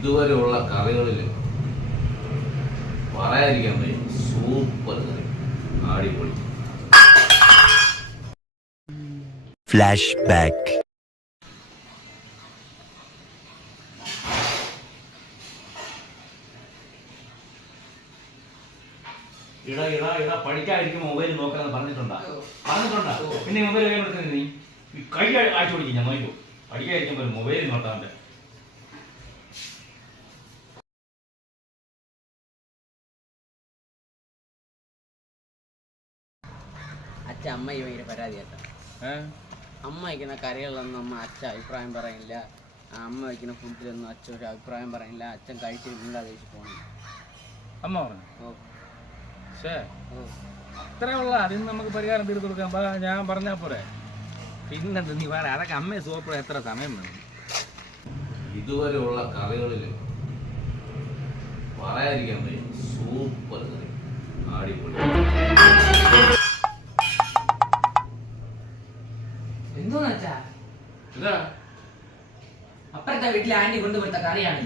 ഇതുവരെയുള്ള കറികളിൽ പറയാതിരിക്കാൻ പറ്റും സൂപ്പർ കറി, അടിപൊളി. Flash back. പഠിക്കാതിരിക്കും മൊബൈൽ നോക്കാന്ന് പറഞ്ഞിട്ടുണ്ടാ? പിന്നെ മൊബൈൽ കൈ കൊടുക്കുന്നത് നീ കൈ ആഴ്ച പിടിക്കും. ഞാൻ നോക്കൂ, പഠിക്കാതിരിക്കുമ്പോൾ മൊബൈൽ നോട്ടാണ്ട്. അച്ഛ അമ്മയ്ക്ക് ഭയങ്കര പരാതിയാട്ട. അമ്മ വയ്ക്കുന്ന കറികളിലൊന്നും അമ്മ അച്ഛൻ അഭിപ്രായം പറയില്ല. അമ്മ വയ്ക്കുന്ന ഫുഡിലൊന്നും അച്ഛൻ ഒരു അഭിപ്രായം പറയില്ല. അച്ഛൻ കഴിച്ചിട്ടില്ല കഴിച്ച് പോകണം. അമ്മ പറഞ്ഞു അത്രയുള്ള അതിന് നമുക്ക് പരിഹാരം തീർത്ത് കൊടുക്കാൻ ഞാൻ പറഞ്ഞാൽ പോരെ. പിന്നെന്ത് നീ വേറെ അതൊക്കെ അമ്മയെ സോപ്പ് എത്ര സമയം വേണം? ഇതുവരെയുള്ള കറികളിൽ പറയാതിരിക്കാൻ പറ്റും സൂപ്പർ കറി, അടിപൊളി. എന്തോന്ന് വെച്ചാ ഇതാ അപ്പുറത്തെ വീട്ടിലെ ആന്റി കൊണ്ടുപോലത്തെ കറിയാണ്.